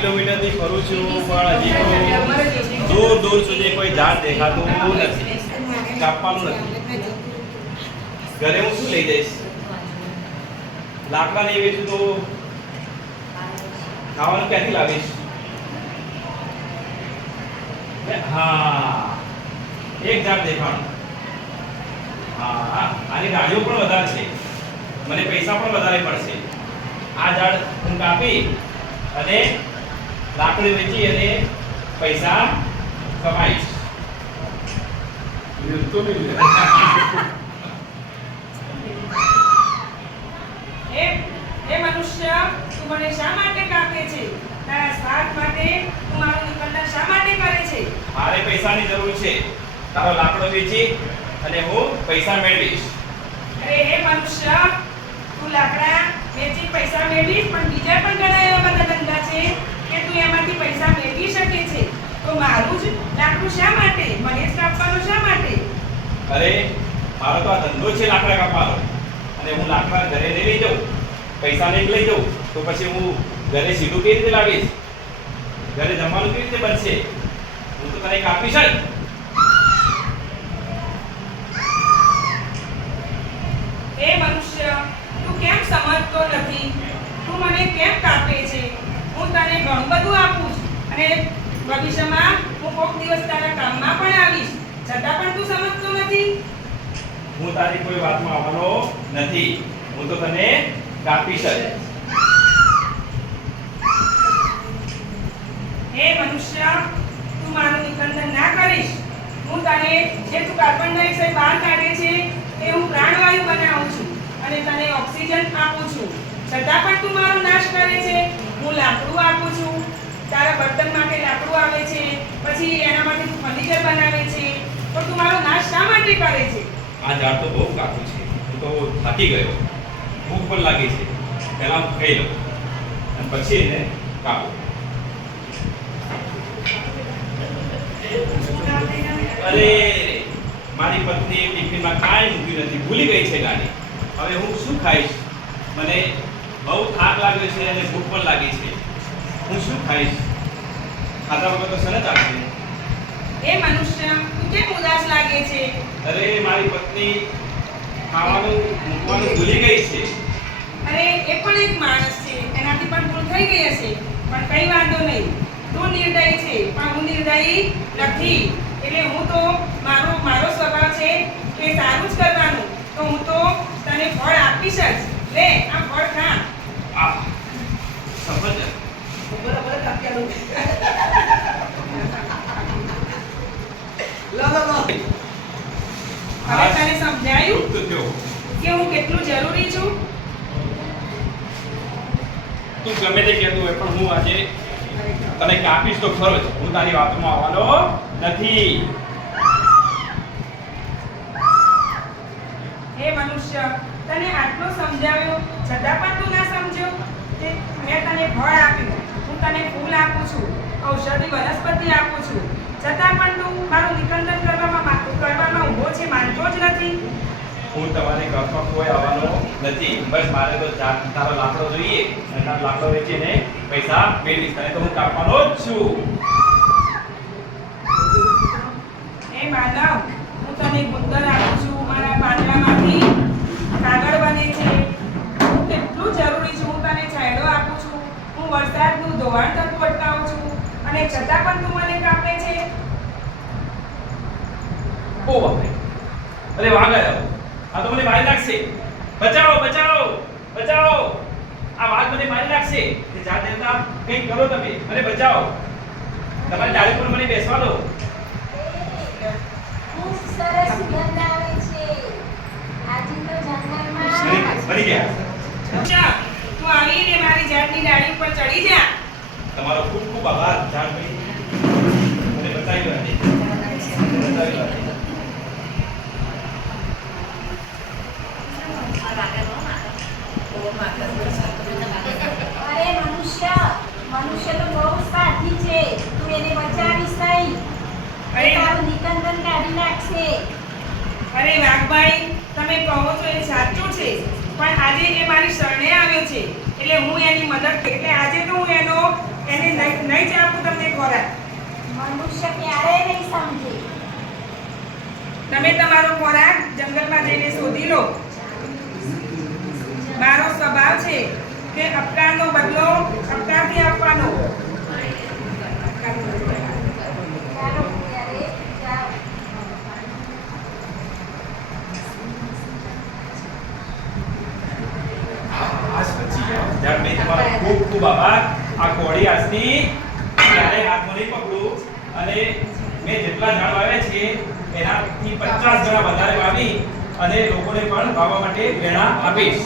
કિલોમીટરથી ફરું છું પણ હજી તો દૂર દૂર સુધી કોઈ ઝાડ દેખાતું નથી, કાપવાનું નથી. ઘરે હું શું લઈ જઈશ? લાકડા નહીં વેચું તો ખાવાનું ક્યાંથી લાવીશ? હા, એક ઝાડ દેખાણું. હા, આની ગાડીઓ પણ વધારે છે, મને પૈસા પણ વધારે પડશે. આ ઝાડ હું કાપી અને લાકડી વેચી અને પૈસા કમાઈશ. એ મનુષ્ય, તું મને શા માટે કાપે છે? તારા સ્વાર્થ માટે તું મારું નિકંદન શા માટે કરે છે? મારે પૈસાની જરૂર છે. તારો લાકડો વેચી અને હું પૈસા મેળવીશ. અરે હે મનુષ્ય, તું લાકડા વેચી પૈસા મેળવીશ, પણ બીજા પણ ઘણા એવા બધા ધંધા છે કે તું એમાંથી પૈસા મેળવી શકે છે. તો મારું જ લાકડું શા માટે? મને જ કાપવાનું શા માટે? અરે મારો તો આ ધંધો છે લાકડા કાપવાનો, અને હું લાકડા ઘરે નહીં લઈ જાઉં, પૈસા નહીં લઈ જાઉં તો પછી હું ઘરે સીધું કેવી રીતે લાવીશ? ઘરે જમવાનું કેવી રીતે બનશે? હું તો તને કાપીશ જ. હે મનુષ્ય, તું કેમ સમજતો નથી? તું મને કેમ કાપે છે? હું તને ઘણું બધું આપું છું અને ભવિષ્યમાં હું કોઈક દિવસ તારા કામમાં પણ આવીશ, છતાં પણ તું સમજતો નથી. હું તારી કોઈ વાતમાં આવવાનો નથી, હું તો તને કાપીશ જ. હે મનુષ્ય, તું મારું નિકંદન ના કરીશ. હું તને જે તું કાર્બન ડાયોક્સાઇડ બહાર કાઢે છે એ હું પ્રાણવાયુ બનાવું છું અને તને ઓક્સિજન આપું છું, છતાં પણ તું મારો નાશ કરે છે. હું લાકડું આપું છું, તારા બર્તન માટે લાકડું આવે છે, પછી એના માટે તું ફર્નિચર બનાવે છે, તો તું મારો નાશ શા માટે કરે છે? આ ઝાડ તો બહુ કાચું છે, હું તો થાકી ગયો, ભૂખ પણ લાગી છે. પહેલા ખાઈ લઉં અને પછી એને કાપું. અરે મારી પત્ની ટિફિનમાં કાંઈ મૂક્યું નથી, ભૂલી ગઈ છે ગાડી. હવે હું શું ખાઈશ? મને બહુ થાક લાગ્યો છે અને ભૂખ પણ લાગી છે. હું શું ખાઈશ? ખાધા વગર તો સને ચાલશે. એ મનુષ્ય, તું કેમ ઉદાસ લાગે છે? અરે મારી પત્ની ખાવાનું મૂકવાનું ભૂલી ગઈ છે. અરે એ પણ એક માણસ છે, એનાથી પણ ભૂલ થઈ ગઈ હશે, પણ કઈ વાંધો નહીં. તું નિર્દય છે પણ હું નિર્દયી નથી. એટલે હું તો મારો સ્વભાવ છે કે સારું જ કરવાનું, તો હું તો તને ફળ આપીશ જ. લે આ ફળ ખા. આ સફરજન. બરાબર કાપ્યા લો. હવે તને સમજાયું કે હું કેટલું જરૂરી છું? તું ગમે તે કહેતું હોય પણ હું આજે તને કાપીશ તો ખરો જ. હું તારી વાતમાં આવવાનો નથી. હે મનુષ્ય, તને આટલો સમજાવ્યો છતાં પણ તું ના સમજ્યો કે મેં તને ફળ આપ્યું, હું તને ફૂલ આપું છું, ઔષધિ વનસ્પતિ આપું છું, છતાં પણ તું મારું નિકંદન કરવામાં ઊભો છે, માનતો જ નથી. હું તમારી ઘરમાં કોઈ આવવાનો નથી. બસ મારે તો તારો લાકડો જોઈએ અને તારો લાકડો વેચીને પૈસા મેળવીશ. તને તો હું કાપવાનો જ છું. હે માનવ, હું તને ગુંદર આપું છું, મારા પાંદડામાંથી કાગળ બને છે, હું કેટલું જરૂરી છું. હું તને છાંયડો આપું છું, હું વરસાદનું ધોવાણ થતું અટકાવું છું, અને છતાં પણ તું મને કાપે છે. ઓ બાપરે! અરે વાઘ આવ્યો. આ તો મને મારી નાખશે. બચાવો બચાવો બચાવો! આ વાઘ મને મારી નાખશે. તે ઝાડ દેવતા કંઈક કરો તમે, મને બચાવો. તમારી ડાળી પર મને બેસવા દો. ખૂબ સરસ સુગંધ આવે છે. આજે તો જંગલમાં મરી ગયા. અચ્છા, તું આવીને મારી ઝાડની ડાળી ઉપર ચડી જા. તમારો ખૂબ ખૂબ આભાર ઝાડ ભાઈ. મને બચાવ્યો આજે. બચાવ્યો આજે. આ વાગે નો મારે. ઓ મારે બંધન કાઢી નાખશે. અરે વાઘભાઈ, તમે કહો છો એ સાચું છે, પણ આજે એ મારી શરણે આવ્યો છે એટલે હું એની મદદ એટલે આજે તો હું એને નહીં જ આપું તમને ખોરાક. મનુષ્ય ક્યારેય નહીં સમજે. તમે તમારો ખોરાક જંગલમાં જઈને શોધી લો. મારો સ્વભાવ છે કે અપકારનો બદલો અપકારથી આપવાનો. ચાલો ત્યારે જાઓ. આ સાચી વાત. ત્યારે મેં તમારો ખૂબ ખૂબ આભાર. આ કોળી આજની ક્યારે હાથમાં નહીં પકડું અને મેં જેટલા ઝાડ વાવ્યા છે એનાથી 50 ગણા વધારે વાવી અને લોકોને પણ વાવવા માટે પ્રેરણા આપીશ.